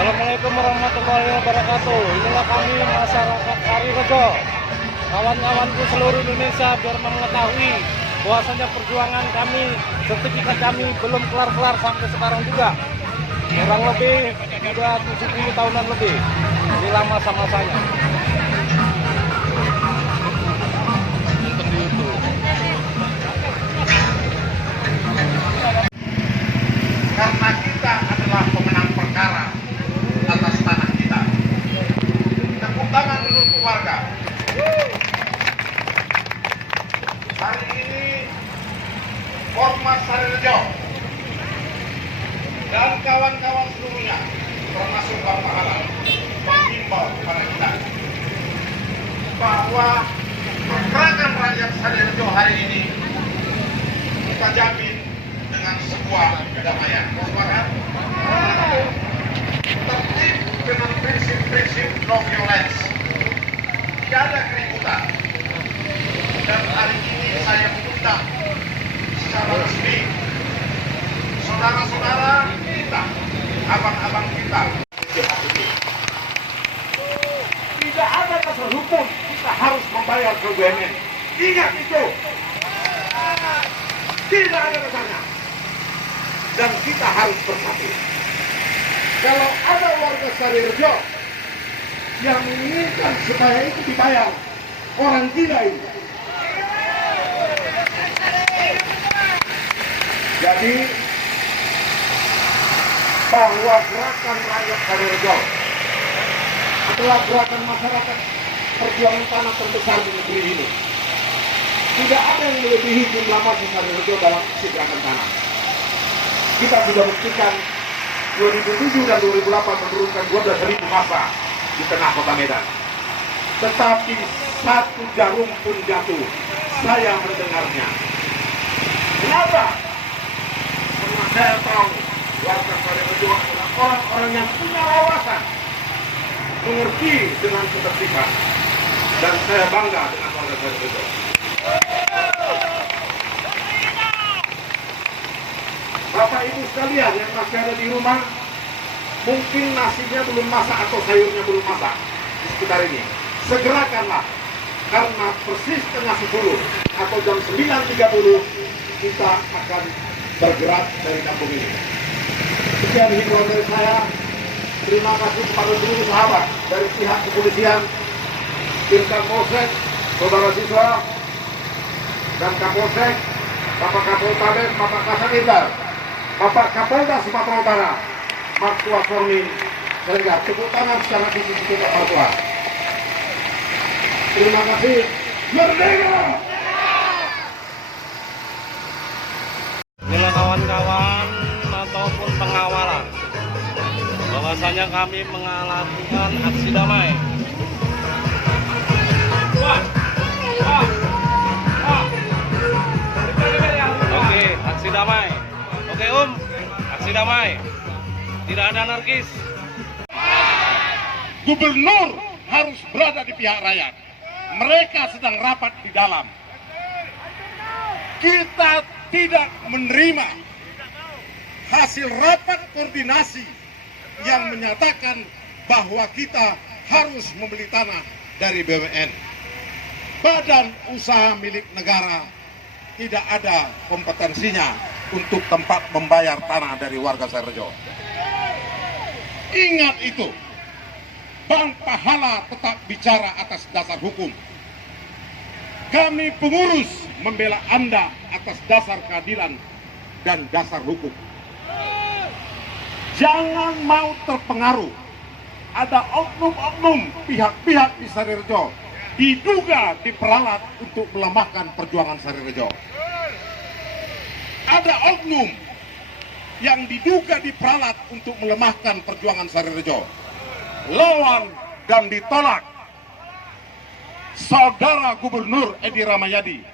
Assalamualaikum warahmatullahi wabarakatuh. Inilah kami masyarakat Sarirejo, kawan-kawanku seluruh Indonesia, biar mengetahui bahwasanya perjuangan kami, sertifikat kami belum kelar-kelar sampai sekarang juga. Kurang lebih sudah 70 tahunan lebih. Inilah masa-masanya. Karena kita adalah pemenang perkara atas tanah kita. Tepuk tangan untuk warga. Hari ini Ormas Sarirejo dan kawan-kawan seluruhnya, termasuk Bang Pahala, mengimbau kepada kita bahwa pergerakan rakyat Sarirejo hari ini kita jamin dengan sebuah kedamaian. Sepakat? Tertib dengan prinsip-prinsip no violence. Tidak ada keributan. Dan hari ini saya mengundang secara resmi saudara-saudara kita, abang-abang kita. Tidak ada dasar hukum kita harus membayar ke BUMN. Ingat itu. Tidak ada dasarnya. Dan kita harus bersatu. Kalau ada warga Sarirejo yang menginginkan supaya itu dibayar, orang gila ini. Jadi bahwa gerakan rakyat Sarirejo adalah gerakan masyarakat perjuangan tanah terbesar di negeri ini. Tidak ada yang melebihi jumlah massa Sarirejo dalam aksi gerakan tanah. Kita sudah buktikan 2007 dan 2008 menurunkan 12.000 massa di tengah kota Medan. Tetapi satu jarum pun jatuh, saya mendengarnya. Kenapa? Karena saya tahu warga Sarirejo adalah orang-orang yang punya wawasan, mengerti dengan ketertiban, dan saya bangga dengan warga Sarirejo. Bapak Ibu sekalian yang masih ada di rumah, mungkin nasinya belum masak atau sayurnya belum masak di sekitar ini. Segerakanlah, karena persis tengah 10 atau jam 9.30 kita akan bergerak dari kampung ini. Sekian himbauan dari saya. Terima kasih kepada seluruh sahabat dari pihak kepolisian, Dirkam Polsek, saudara siswa, dan Kapolsek, Bapak Kapoltabes, Bapak Kasat Indar, Bapak Kapolda Sumatera Utara, Martua Sormin, sehingga tepuk tangan secara khusus untuk Pak Martua. Terima kasih. Merdeka! Inilah kawan-kawan ataupun pengawalan, bahwasanya kami melakukan aksi damai. Oke, aksi damai. Oke aksi damai. Tidak ada anarkis. Gubernur harus berada di pihak rakyat. Mereka sedang rapat di dalam. Kita tidak menerima hasil rapat koordinasi yang menyatakan bahwa kita harus membeli tanah dari BUMN. Badan usaha milik negara tidak ada kompetensinya untuk tempat membayar tanah dari warga Sarirejo. Ingat itu. Bang Pahala tetap bicara atas dasar hukum. Kami pengurus membela Anda atas dasar keadilan dan dasar hukum. Jangan mau terpengaruh. Ada oknum-oknum pihak-pihak di Sarirejo diduga diperalat untuk melemahkan perjuangan Sarirejo. Ada oknum yang diduga diperalat untuk melemahkan perjuangan Sarirejo. Lawan dan ditolak. Saudara Gubernur Edi Rahmayadi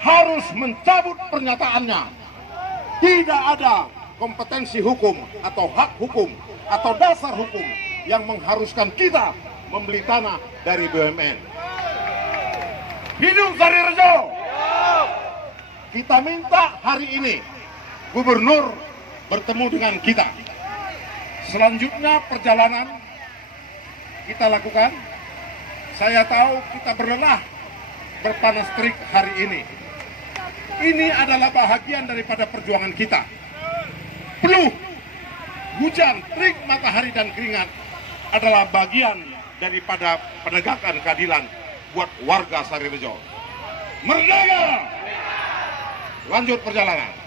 harus mencabut pernyataannya. Tidak ada kompetensi hukum atau hak hukum atau dasar hukum yang mengharuskan kita membeli tanah dari BUMN. Hidup Sarirejo! Kita minta hari ini Gubernur bertemu dengan kita. Selanjutnya perjalanan kita lakukan. Saya tahu kita berlelah berpanas terik hari ini. Ini adalah bahagian daripada perjuangan kita. Peluh, hujan, terik, matahari, dan keringat adalah bagian daripada penegakan keadilan buat warga Sarirejo. Merdeka! Lanjut perjalanan.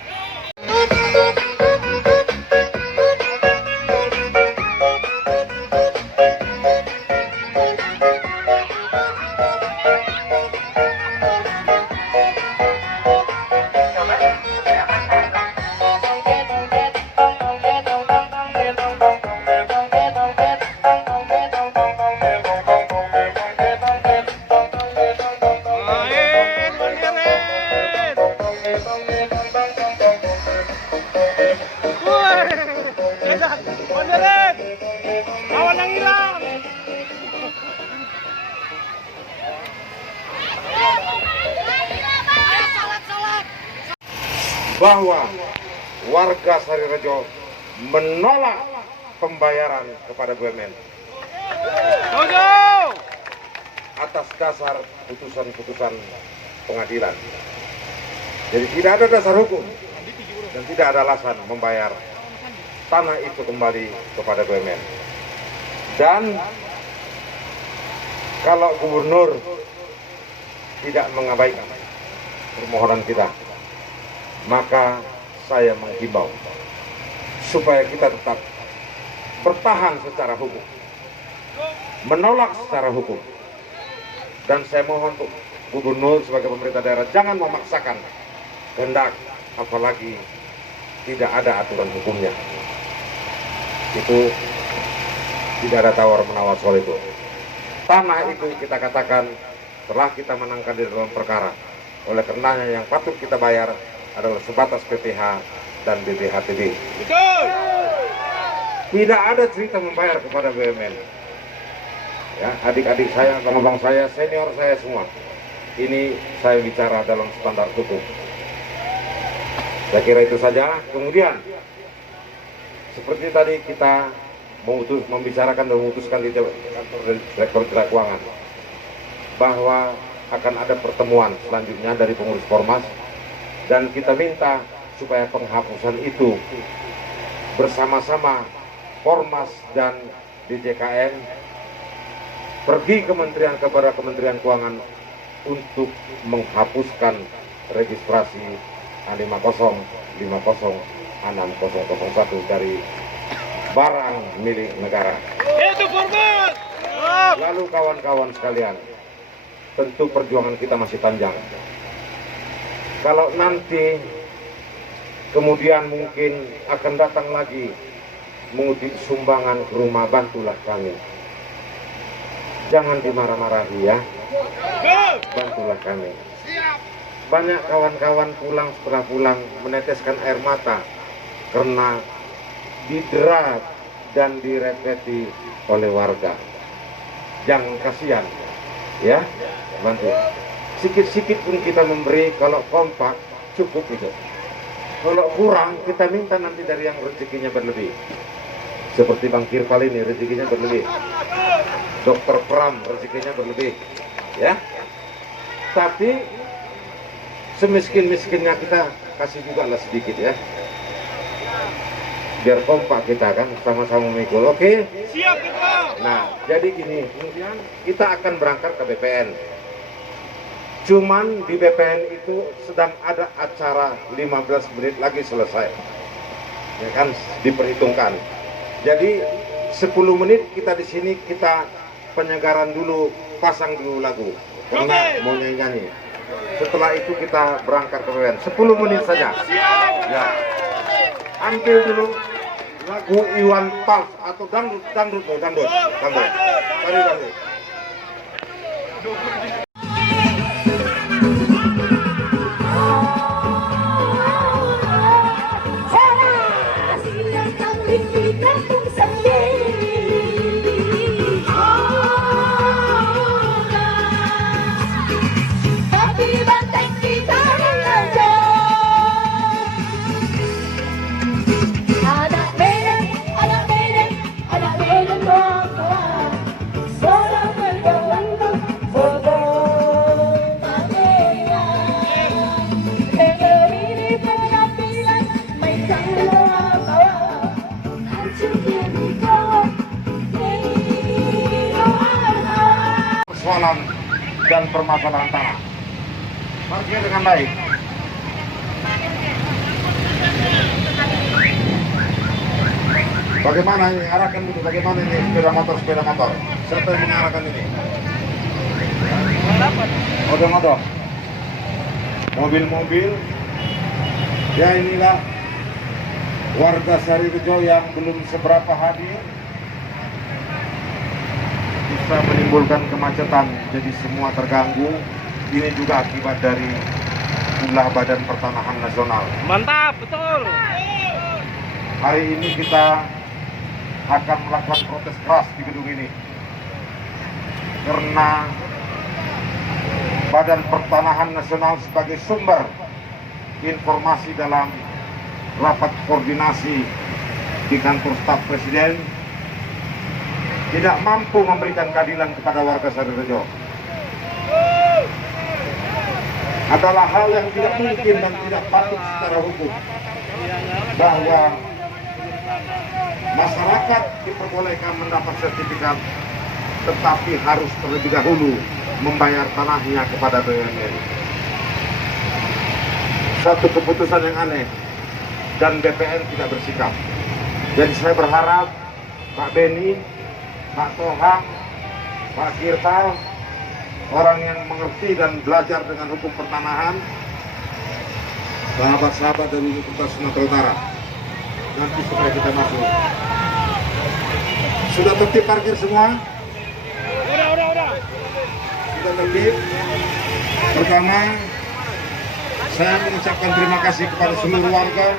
Bahwa warga Sarirejo menolak pembayaran kepada BUMN atas dasar putusan-putusan pengadilan. Jadi tidak ada dasar hukum dan tidak ada alasan membayar tanah itu kembali kepada BUMN. Dan kalau gubernur tidak mengabaikan permohonan kita, maka saya menghimbau supaya kita tetap bertahan secara hukum, menolak secara hukum. Dan saya mohon untuk gubernur sebagai pemerintah daerah jangan memaksakan kehendak, apalagi tidak ada aturan hukumnya. Itu tidak ada tawar-menawar soal itu. Tanah itu kita katakan telah kita menangkan di dalam perkara. Oleh karenanya yang patut kita bayar adalah sebatas PPH dan BPHTB. Tidak ada cerita membayar kepada BUMN. Ya, adik-adik saya, abang-abang saya, senior saya semua. Ini saya bicara dalam standar hukum. Saya kira itu saja. Kemudian, seperti tadi kita membicarakan dan memutuskan di kantor Direktur Jenderal Keuangan bahwa akan ada pertemuan selanjutnya dari pengurus Kormas. Dan kita minta supaya penghapusan itu bersama-sama Kormas dan DJKN pergi kepada Kementerian Keuangan untuk menghapuskan registrasi A50506001 dari barang milik negara. Lalu kawan-kawan sekalian, tentu perjuangan kita masih panjang. Kalau nanti kemudian mungkin akan datang lagi mengutip sumbangan ke rumah, bantulah kami. Jangan dimarah-marahi ya, bantulah kami. Banyak kawan-kawan pulang, setelah pulang meneteskan air mata karena didera dan direpeti oleh warga. Jangan kasihan ya, bantu. Sikit-sikit pun kita memberi, kalau kompak cukup itu. Kalau kurang kita minta nanti dari yang rezekinya berlebih. Seperti Bang Kirpal ini rezekinya berlebih, Dokter Pram rezekinya berlebih, ya. Tapi semiskin-miskinnya kita kasih juga lah sedikit ya. Biar kompak kita kan, sama-sama memikul. Oke? Siap kita. Nah, jadi gini, kemudian kita akan berangkat ke BPN. Cuman di BPN itu sedang ada acara 15 menit lagi selesai. Ya kan, diperhitungkan. Jadi 10 menit kita di sini, kita penyegaran dulu, pasang dulu lagu. Karena mau nyanyi. Setelah itu kita berangkat ke BPN. 10 menit saja. Ya. Ambil dulu lagu Iwan Fals atau dangdut. Tadi dangdut. Anak Medan persoalan dan permasalahan tanah. Parkir dengan baik. Bagaimana ini arahkan dulu? Bagaimana ini sepeda motor? Siapa yang mengarahkan ini? Odong-odong. Mobil-mobil. Ya, inilah warga Sarirejo yang belum seberapa hadir, bisa menimbulkan kemacetan, jadi semua terganggu. Ini juga akibat dari ulah Badan Pertanahan Nasional. Mantap, betul. Hari ini kita akan melakukan protes keras di gedung ini karena Badan Pertanahan Nasional sebagai sumber informasi dalam rapat koordinasi di kantor staf Presiden tidak mampu memberikan keadilan kepada warga Sarirejo. Adalah hal yang tidak mungkin dan tidak patut secara hukum, bahwa masyarakat diperbolehkan mendapat sertifikat tetapi harus terlebih dahulu membayar tanahnya kepada BUMN. Satu keputusan yang aneh, dan BPN tidak bersikap. Jadi saya berharap Pak Beni, Pak Tohang, Pak Kirtal, orang yang mengerti dan belajar dengan hukum pertanahan, sahabat-sahabat dari Universitas Sumatera Utara, nanti supaya kita masuk. Sudah tertib parkir semua? Udah. Sudah tertib. Pertama, saya mengucapkan terima kasih kepada seluruh warga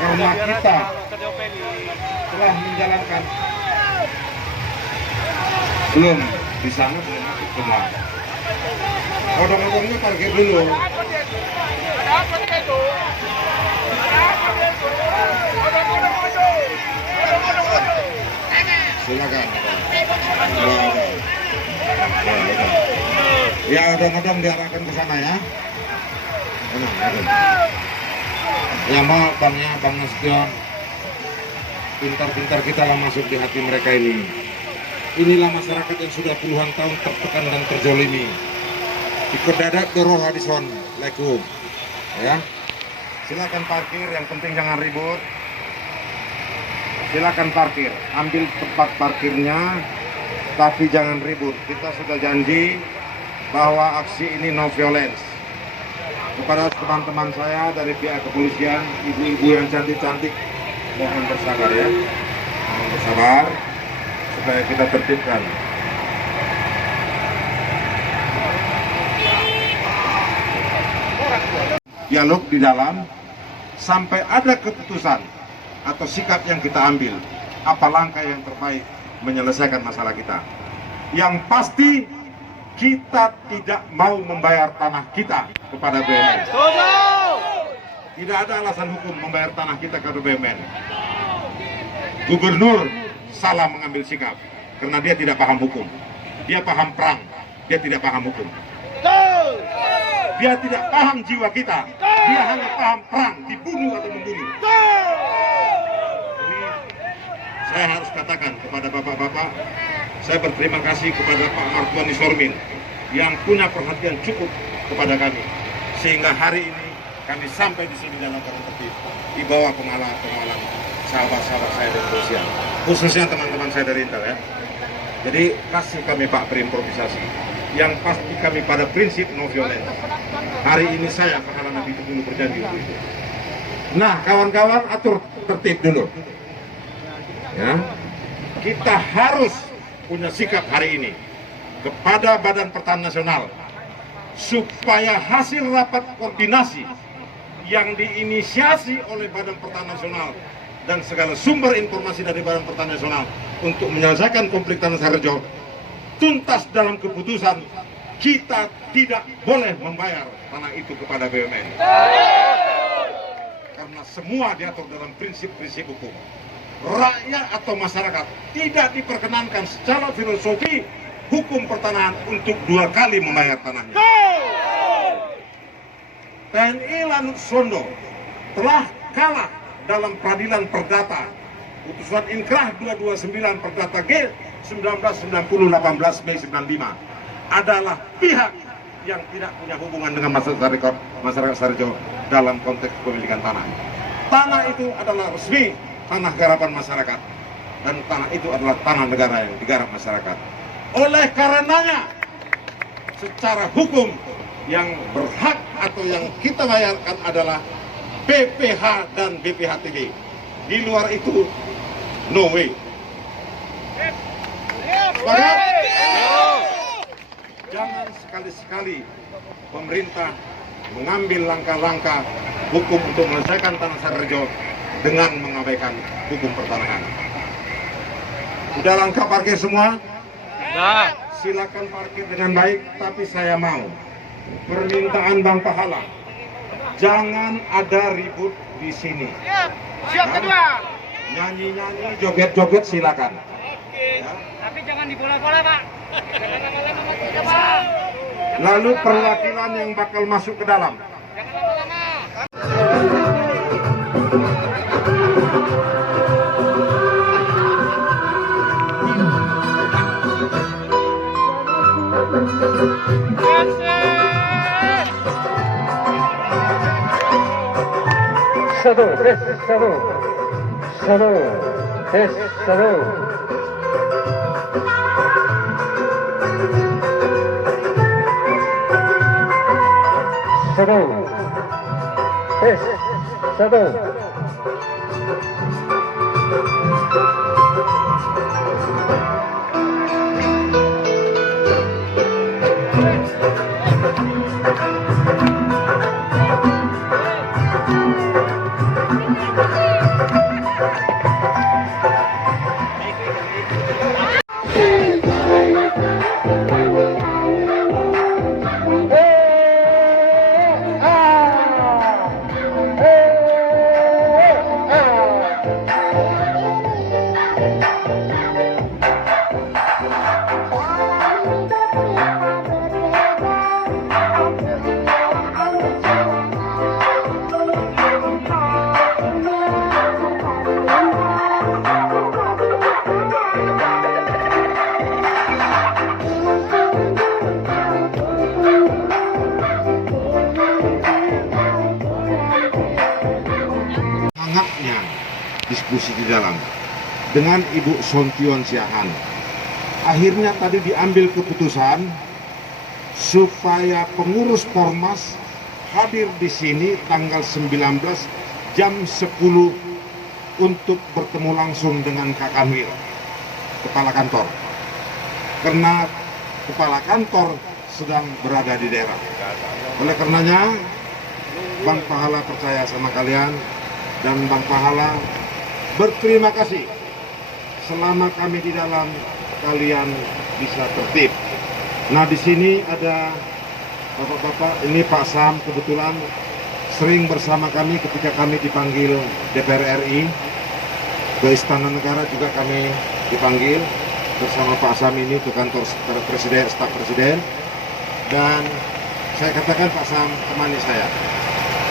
karena kita telah menjalankan. Belum di sana belum masuk semua. Odong-odongnya parkir dulu. Silakan. Ya, odong-odong diarahkan ke sana ya. Ya, maaf Bang Nasution. Pintar-pintar kita lah masuk di hati mereka ini. Inilah masyarakat yang sudah puluhan tahun tertekan dan terzolimi. Ikut dadak doroh hadison, lekum. Ya, silakan parkir. Yang penting jangan ribut. Silakan parkir, ambil tempat parkirnya, tapi jangan ribut. Kita sudah janji bahwa aksi ini no violence. Kepada teman-teman saya dari pihak kepolisian, ibu-ibu yang cantik-cantik, mohon bersabar ya, mohon bersabar supaya kita tertibkan. Dialog di dalam sampai ada keputusan atau sikap yang kita ambil, apa langkah yang terbaik menyelesaikan masalah kita. Yang pasti kita tidak mau membayar tanah kita kepada BUMN. Tidak ada alasan hukum membayar tanah kita kepada BUMN. Gubernur salah mengambil sikap karena dia tidak paham hukum. Dia paham perang, dia tidak paham hukum. Dia tidak paham jiwa kita. Dia hanya paham perang, dibunuh atau membunuh. Jadi, saya harus katakan kepada bapak-bapak, saya berterima kasih kepada Pak Martuani Sormin yang punya perhatian cukup kepada kami, sehingga hari ini kami sampai di sini dalam keadaan tertib di bawah pengawalan sahabat-sahabat saya dari kepolisian, khususnya teman-teman saya dari Intel ya. Jadi kasih kami Pak berimprovisasi. Yang pasti kami pada prinsip no violence. Hari ini saya Pak Nabi itu dulu berjanji untuk itu. Nah, kawan-kawan, atur tertib dulu. Ya, kita harus punya sikap hari ini kepada Badan Pertanahan Nasional supaya hasil rapat koordinasi yang diinisiasi oleh Badan Pertanahan Nasional dan segala sumber informasi dari Badan Pertanahan Nasional untuk menyelesaikan konflik tanah Sarirejo tuntas dalam keputusan kita tidak boleh membayar tanah itu kepada BUMN. Karena semua diatur dalam prinsip-prinsip hukum. Rakyat atau masyarakat tidak diperkenankan secara filosofi hukum pertanahan untuk dua kali membayar tanahnya. TNI Lanut Sondo telah kalah dalam peradilan perdata putusan inkrah 229 perdata G 1990 18 Mei 95 adalah pihak yang tidak punya hubungan dengan masyarakat Sarejo dalam konteks pemilikan tanah. Tanah itu adalah resmi tanah garapan masyarakat, dan tanah itu adalah tanah negara yang digarap masyarakat. Oleh karenanya, secara hukum yang berhak atau yang kita bayarkan adalah BPH dan BPHTB. Di luar itu, no way. Sepakat? Jangan sekali-sekali pemerintah mengambil langkah-langkah hukum untuk menyelesaikan tanah Sarejo dengan mengabaikan hukum pertanahan. Sudah lengkap parkir semua? Nah, Silakan parkir dengan baik, tapi saya mau permintaan Bang Pahala, jangan ada ribut di sini. Siap kedua. Nyanyi-nyanyi, joget-joget silakan. Ya. Tapi jangan dibola-bola, Pak. Jangan lama-lama, Pak. Lalu perwakilan yang bakal masuk ke dalam. Jangan lama-lama. satu, satu, satu, satu. Satu, satu. Hangatnya diskusi di dalam dengan Ibu Sontion Siahaan. Akhirnya tadi diambil keputusan supaya pengurus Pormas hadir di sini tanggal 19 jam 10 untuk bertemu langsung dengan Kak Kanwil, kepala kantor. Karena kepala kantor sedang berada di daerah. Oleh karenanya, Bang Pahala percaya sama kalian, dan Bang Pahala berterima kasih selama kami di dalam kalian bisa tertib. Nah, di sini ada bapak-bapak, ini Pak Sam kebetulan sering bersama kami ketika kami dipanggil DPR RI ke Istana Negara, juga kami dipanggil bersama Pak Sam ini ke kantor presiden, staf presiden, dan saya katakan Pak Sam temani saya.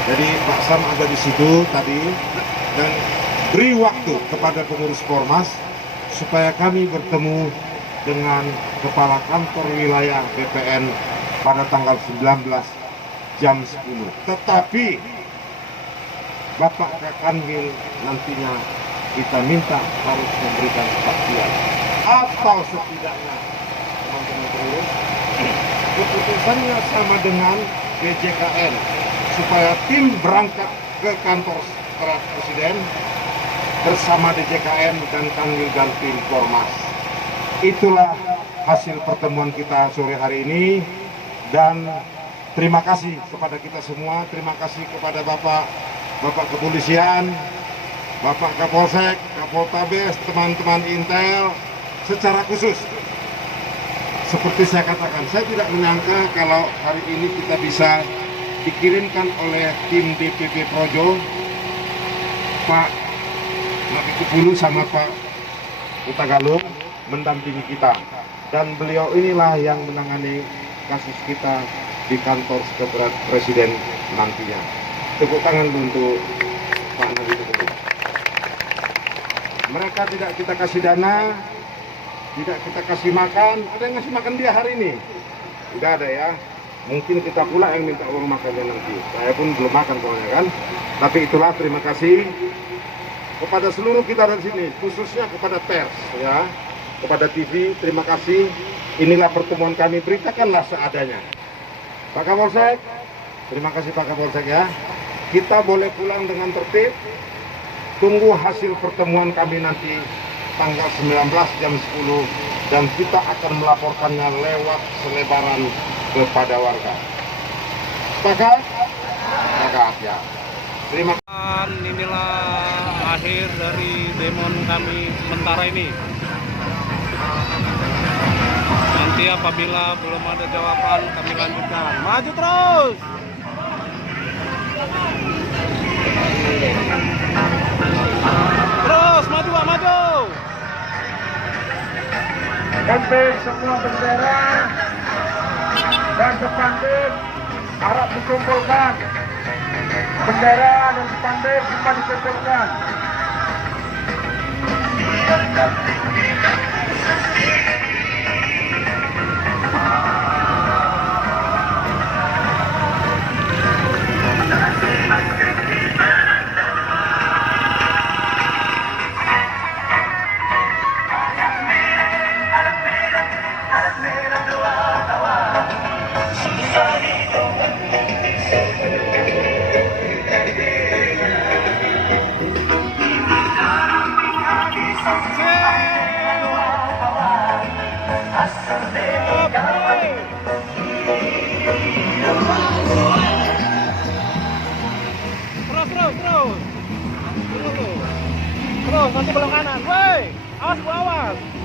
Jadi Pak Sam ada di situ tadi, dan beri waktu kepada pengurus Pormas supaya kami bertemu dengan kepala kantor wilayah BPN pada tanggal 19 jam 10. Tetapi Bapak Kak Kanwil nantinya kita minta harus memberikan kepastian, atau setidaknya teman-teman pengurus keputusannya sama dengan BJKN, supaya tim berangkat ke kantor staf presiden bersama DJKN dan Kanwil dan tim Pormas. Itulah hasil pertemuan kita sore hari ini, dan terima kasih kepada kita semua, terima kasih kepada Bapak Kepolisian, Bapak Kapolsek, Kapoltabes, teman-teman Intel, secara khusus. Seperti saya katakan, saya tidak menyangka kalau hari ini kita bisa dikirimkan oleh tim DPP Projo, Pak Nakikupulu sama Pak Utagalung mendampingi kita, dan beliau inilah yang menangani kasus kita di kantor staf presiden nantinya. Tepuk tangan untuk Pak Nakikupulu. Mereka tidak kita kasih dana, tidak kita kasih makan. Ada yang ngasih makan dia hari ini? Tidak ada ya. Mungkin kita pula yang minta uang makannya nanti. Saya pun belum makan pokoknya kan. Tapi itulah, terima kasih kepada seluruh kita dari sini, khususnya kepada pers ya, kepada TV, terima kasih. Inilah pertemuan kami, beritakanlah seadanya. Pak Kapolsek, terima kasih Pak Kapolsek ya. Kita boleh pulang dengan tertib. Tunggu hasil pertemuan kami nanti tanggal 19 jam 10 dan kita akan melaporkannya lewat selebaran kepada warga. Sepakat? Sepakat ya. Terima kasih. Inilah akhir dari demon kami sementara ini. Nanti apabila belum ada jawaban kami lanjutkan. Maju terus. Terus maju Pak, maju. Camping semua bendera dan spanduk harap dikumpulkan. Bendera dan spanduk semua dikumpulkan. Terus nanti belok kanan, woi, awas, awas.